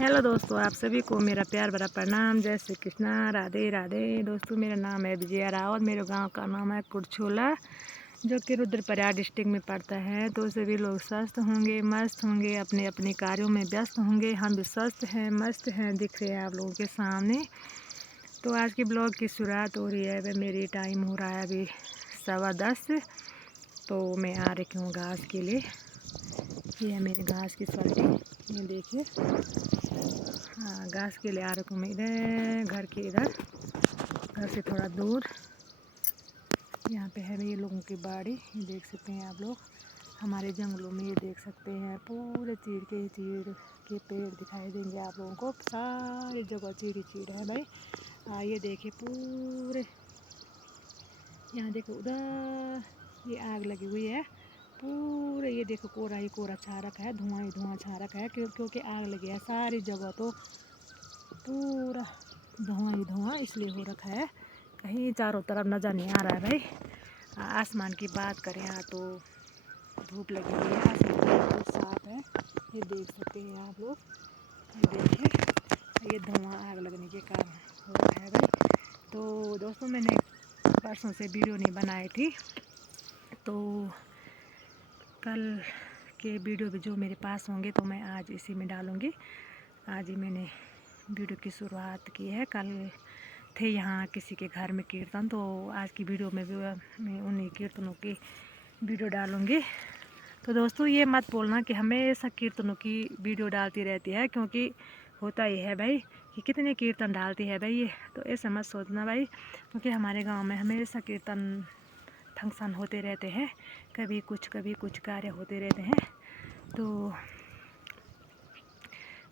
Hello दोस्तों, आप सभी को मेरा प्यार भरा प्रणाम। जय श्री कृष्णा, राधे राधे। दोस्तों, मेरा नाम है विजया रावत। मेरे गांव का नाम है कुरछोला, जो कि रुद्रप्रयाग डिस्ट्रिक्ट में पड़ता है। तो सभी लोग स्वस्थ होंगे, मस्त होंगे, अपने अपने कार्यों में व्यस्त होंगे। हम भी स्वस्थ हैं, मस्त हैं, दिख रहे हैं आप लोगों के सामने। तो आज की ब्लॉग की शुरुआत हो रही है। वह मेरी टाइम हो रहा है अभी 10:15। तो मैं आ रही हूँ घास के लिए। ये है मेरी घास की सल्टी, ये देखिए। हाँ, घास के लिए आ रही हूँ मैं इधर घर के इधर, घर से थोड़ा दूर। यहाँ पे है ये लोगों की बाड़ी, ये देख सकते हैं आप लोग। हमारे जंगलों में ये देख सकते हैं पूरे चीड़ के पेड़ दिखाई देंगे आप लोगों को। सारी जगह चीड़ ही चीड़ है भाई। ये देखिए पूरे, यहाँ देखो उधर ये आग लगी हुई है पूरे। ये देखो कोरा ही कोरा छा रखा है, धुआं ही धुआं छा रखा है, क्योंकि आग लगी है सारी जगह। तो पूरा धुआं ही धुआं इसलिए हो रखा है, कहीं चारों तरफ नज़र नहीं आ रहा है भाई। आसमान की बात करें यहाँ तो धूप लगी हुई है, आसमान बिल्कुल साफ है। ये देख सकते हैं आप लोग, ये देखिए, ये धुआं आग लगने के कारण हो रहा है भाई। तो दोस्तों, मैंने परसों से वीडियो नहीं बनाई थी, तो कल के वीडियो भी जो मेरे पास होंगे तो मैं आज इसी में डालूँगी। आज ही मैंने वीडियो की शुरुआत की है। कल थे यहाँ किसी के घर में कीर्तन, तो आज की वीडियो में भी मैं उन्हीं कीर्तनों की वीडियो डालूँगी। तो दोस्तों, ये मत बोलना कि हमेशा कीर्तनों की वीडियो डालती रहती है, क्योंकि होता ही है भाई कि कितने कीर्तन डालती है भाई ये। तो ऐसा मत सोचना भाई, क्योंकि हमारे गांव में हमेशा कीर्तन फंक्शन होते रहते हैं, कभी कुछ कार्य होते रहते हैं। तो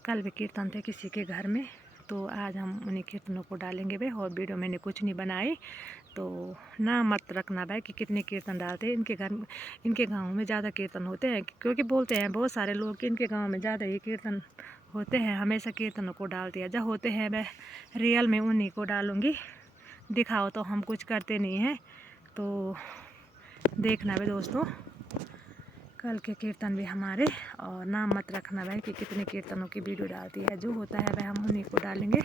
कल भी कीर्तन थे किसी के घर में, तो आज हम उन्हीं कीर्तनों को डालेंगे भाई। और वीडियो मैंने कुछ नहीं बनाई, तो ना मत रखना भाई कि कितने कीर्तन डालते हैं। इनके गांव में ज़्यादा कीर्तन होते हैं, क्योंकि बोलते हैं बहुत सारे लोग कि इनके गांव में ज़्यादा ही कीर्तन होते हैं। हमेशा कीर्तनों को डालती है, जब होते हैं मैं रियल में उन्हीं को डालूँगी। दिखाओ तो हम कुछ करते नहीं हैं, तो देखना भाई दोस्तों कल के कीर्तन भी हमारे। और नाम मत रखना भाई कि कितने कीर्तनों की वीडियो डालती है। जो होता है भाई हम उन्हीं को डालेंगे।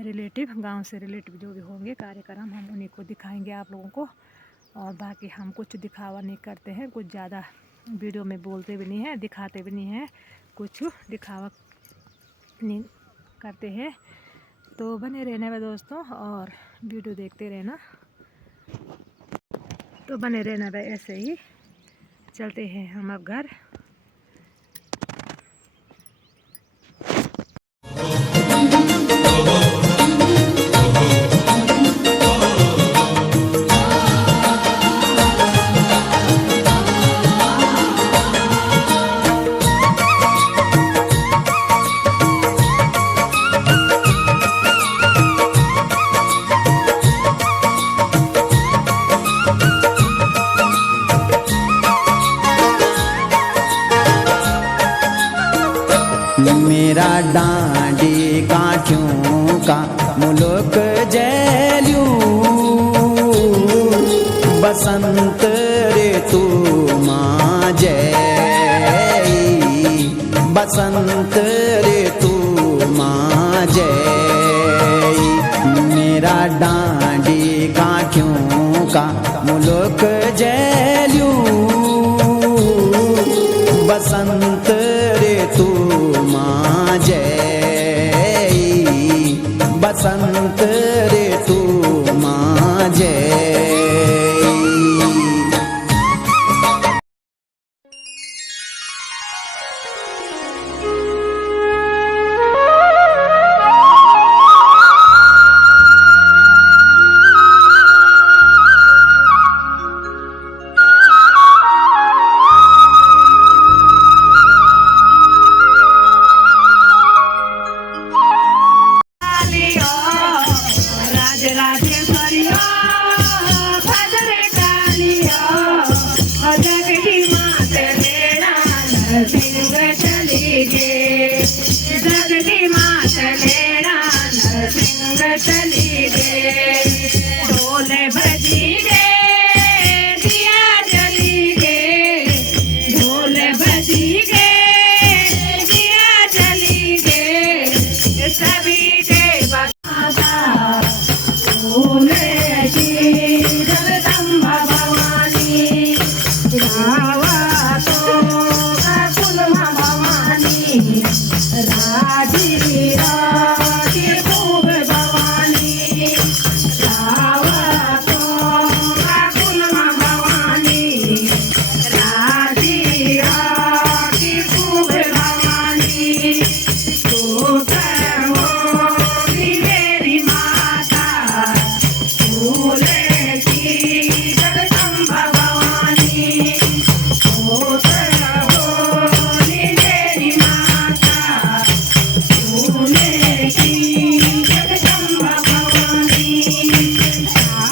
रिलेटिव, गांव से रिलेटिव जो भी होंगे कार्यक्रम, हम उन्हीं को दिखाएंगे आप लोगों को। और बाकी हम कुछ दिखावा नहीं करते हैं, कुछ ज़्यादा वीडियो में बोलते भी नहीं हैं, दिखाते भी नहीं हैं, कुछ दिखावा नहीं करते हैं। तो बने रहना भाई दोस्तों, और वीडियो देखते रहना। तो बने रहना भाई, ऐसे ही चलते हैं हम अब घर। मेरा डांडी काठियों का मुल्क जैलू, बसंत ऋतु माँ जय, बसंत ऋतु माँ जय। मेरा डांडी काठियों का मुल्क जैलू, बसंत ऋतु माँ जय, बसंत ऋतु माँ जय। जगती मात लेना नरसिंह चली गे, ढोले बजी गे, दिया जली गे, ढोले बजी गे, दिया जली गे। राधी राधी खूब भवानी रावा तो कुलमा भवानी राधी राधी खूब भवानी तू तो होगी मेरी माता फूले की जगदम्बा भवानी तू तो होगी मेरी माता फूले की जगदम्बा भवानी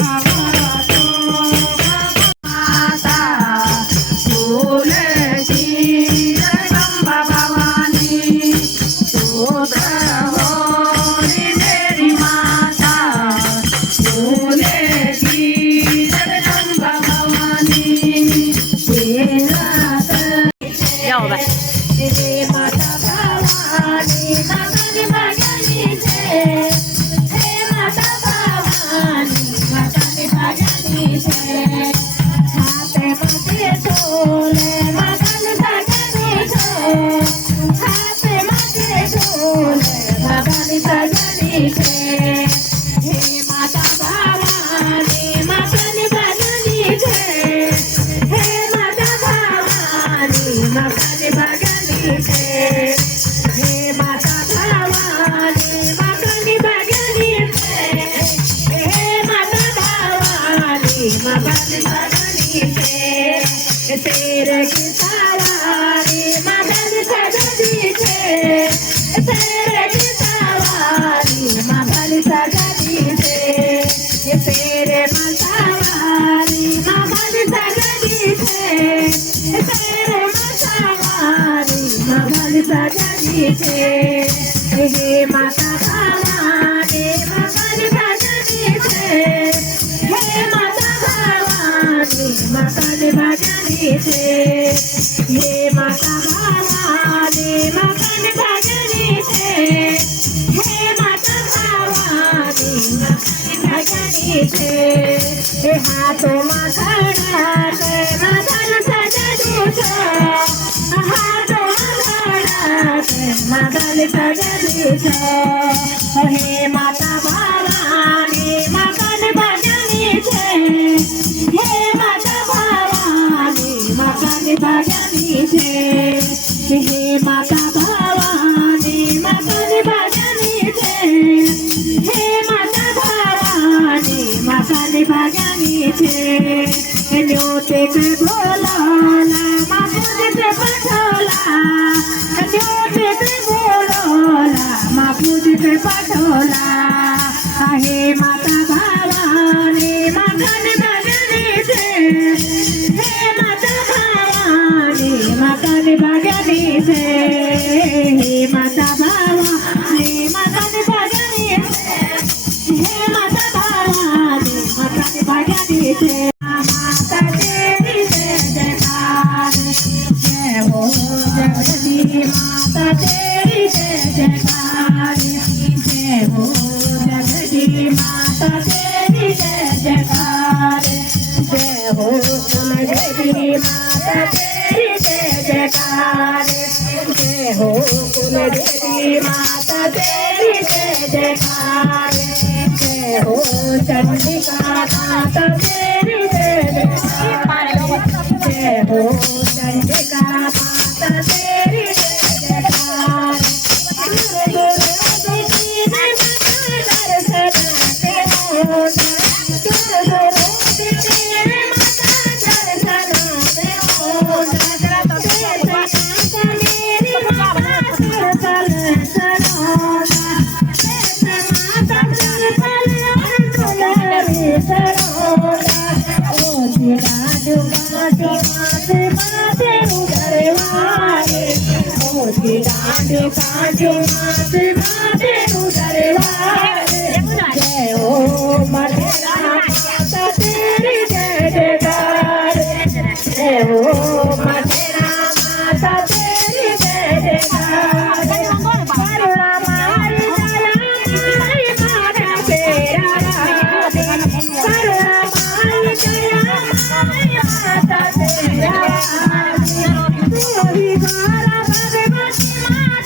आवा तो माता फूले की जगदम्बा भवानी तू तो होगी मेरी माता फूले की जगदम्बा भवानी जाओ बस हे माता भवानी माता भगनी छे हे माता भवानी माता भगनी छे हाथे माथे झोले माता भगनी छे हाथे माथे झोले माता भगनी छे हे माता भवानी माता भगनी छे हे माता भवानी माता भगनी छे हे माता भवानी माता भगनी छे हे माता भवानी माता भगनी छे तेरे की सवारी माता भगनी छे तेरे की सवारी माता भगनी छे तेरे माता वाली माता भगनी छे तेरे माता वाली माता भगनी छे हे माता भवानी माता भगनी छे हे माता भवानी माता भगनी छे हे माता भवानी माता भगनी छे हे माता भवानी माता भगनी छे हे हाथों माखड़ा ते माता सजदू छे हाथों माखड़ा ते माता सजदू छे हे माता भवानी माता भगनी छे हे माता भवानी माता भगनी छे हे माता भवानी माता भगनी छे हे माता भवानी माता भगनी छे न्योते पे बोलोला मापुज पे पठोला न्योते पे बोलोला मापुज पे पठोला हे माता भवानी माता भगनी छे हे माता भवानी माता भगनी छे हे माता भवानी माता भगनी छे हे माता भवानी माता भगनी छे माता तेरी जय जयकार जय हो जगदम्बा माता तेरी जय जयकार जय हो जगदम्बा माता तेरी जय जयकार जय हो कुलदेवी माता तेरी जय जयकार जय हो कुलदेवी माता तेरी जय जयकार जय हो चंडिका माता तेरी जय जयकार जय हो चंडिका माता तेरी जय जयकार जय हो मथुरा माता तेरी जय जयकार जय हो मथुरा माता तेरी जय जयकार करुणा मारी दया माता तेरा करुणा मारी दया माता तेरा तू ही द्वारा भगवती माता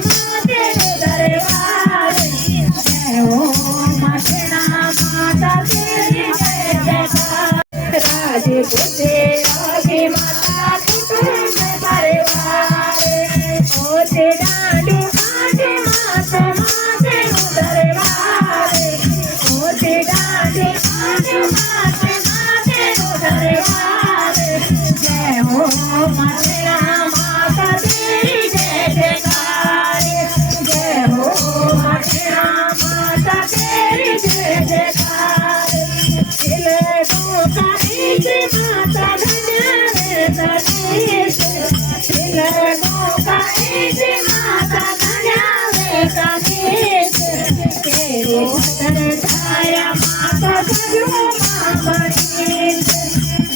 तेरो दरबार जय हो मखना माता तेरी जय जयकार राजे पूजे आगे माता कुटुंब परिवार ओ तेरा डुहाटे माता माते दरबार ओ तेरा डुहाटे माता माते दरबार जय हो मखना माता तेरी जय जयकार जय हो मखना माता तेरी जय जयकार तिलकों का ईश माता धन्य सतीश तिलकों का ईश माता धन्य सतीश तेरे सदर छाया माता सजो माँ बनीश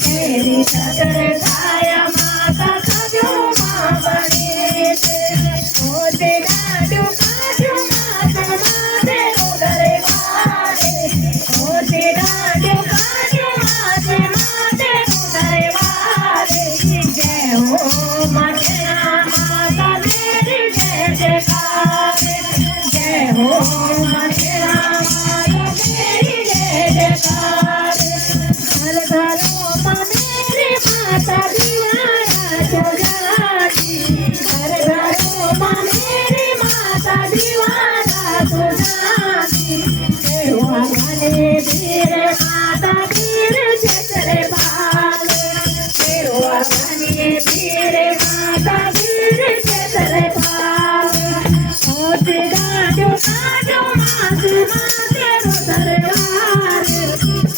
तेरी सदर छाया माता सजो माँ बनीश ओ तेरा डुका डुका माते दरबार ओ तेरा डुका डुका माते दरबार जय हो मखना माता तेरी जय जयकार जय हो मखना माता तेरी जय जयकार घर घरों में मेरी माता दीवाना सुजाती घर घरों में मेरी माता दीवाना सुजाती सेवा घने वीर माता वीर जसरे बाल सेवा घने वीर माता वीर जसरे बाल ओ तेरा जो काजो माते माते दरबार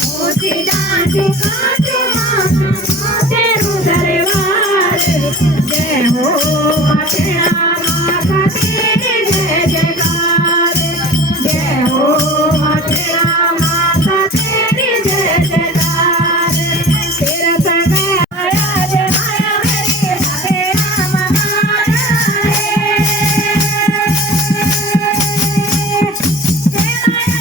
ओ तेरा जो काजो माते दरबार जय हो मखना माता तेरी जय जयकार जय हो मखना माता तेरी जय जयकार तेरा सदा माया जय माया मेरी हरे राम माया रे जय माया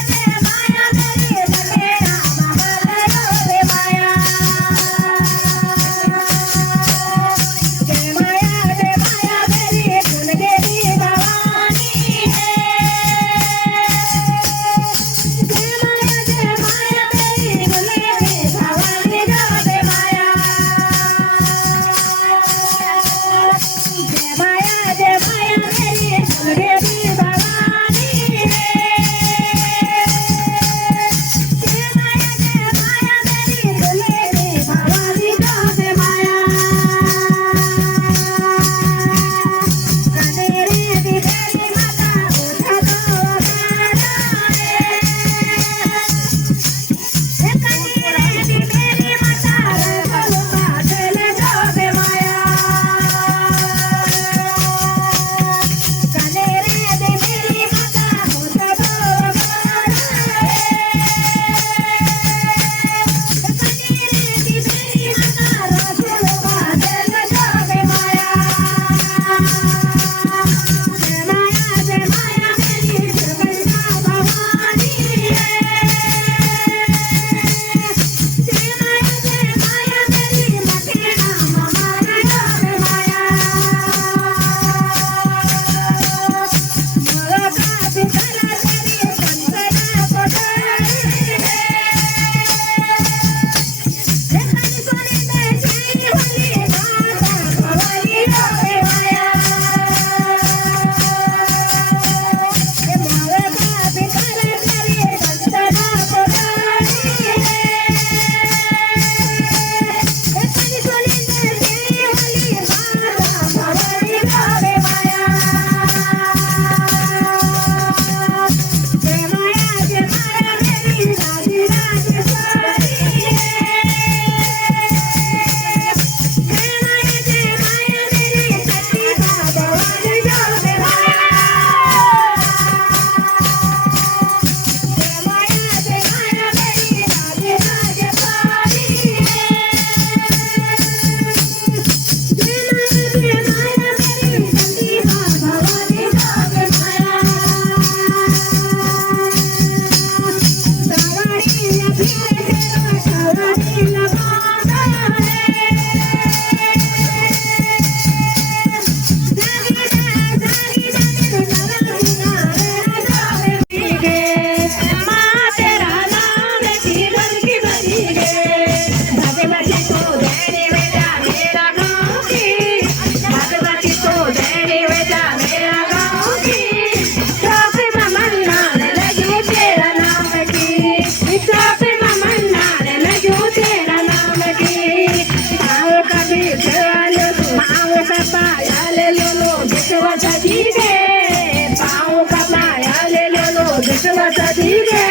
दशवत दीगे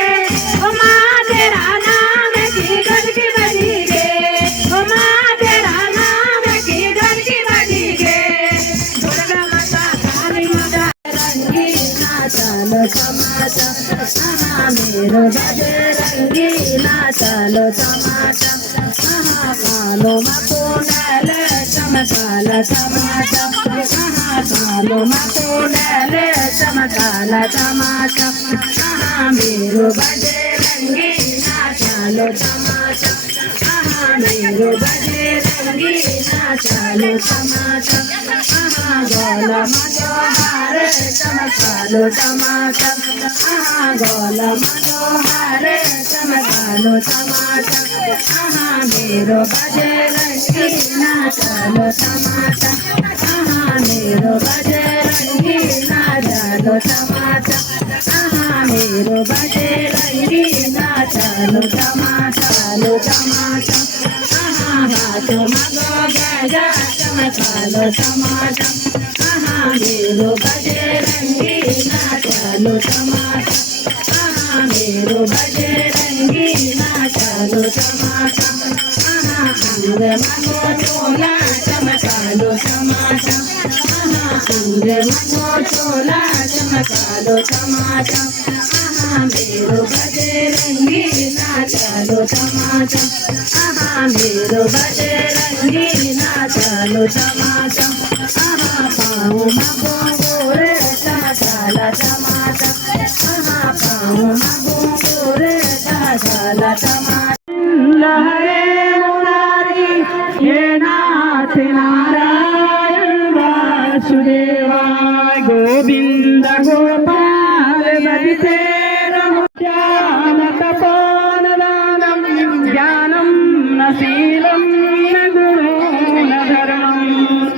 ओ माँ तेरा नाम की घर की बजी गे ओ माँ तेरा नाम की घर की बजी गे दुर्गा माता काली माता रंगीला चलो टमाटा मेरो बजरंगी ना चलो टमाटा कालो मकोडल चमकाल टमाटा कालो मकोडल चमकाल टमाटा मेरो बजरंगी ना चलो टमाटा मेरो बजरंगी ना चलो टमाटा गोल मनोहर चमकालो टमाटा गोल मनोहर चमकालो टमाटा मेरो बजरंगी ना चलो टमाटा मेरो बजरंगी ना चलो टमाटा मेरो बजरंगी ना चलो टमाटा लो टमाटा हाथों मगो गजा चमकालो टमाटा मेरो बजरंगी ना चलो टमाटा मेरो बजरंगी ना चलो टमाटा अंग मगो चोला चमकालो टमाटा अंग मगो चोला चमकालो टमाटा मेरो बजरंगी ना चलो टमाटा मेरो बजरंगी ना चलो टमाटा पाँव मगो गोरे चमकाला टमाटा पाँव मगो गोरे चमकाला टमाटा हरे मुरारी हे नाथ नारायण वासुदेवाय गोविंद गोपाल बदिते रहो ज्ञान तपोन दानम ज्ञानम न शीलम न गुणो न धर्मम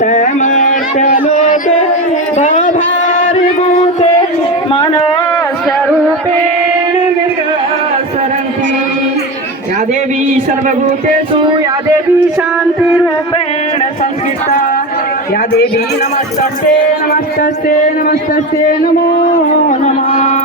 तमर्त्यलोके भवभारिभूते मनोस्वरूपेण विकसरन्ति या देवी सर्वभूतेषु या देवी शान्तिरूपेण संस्थिता या देवी नमस्तस्ते नमस्तस्ते नमस्तस्ते नमो नमः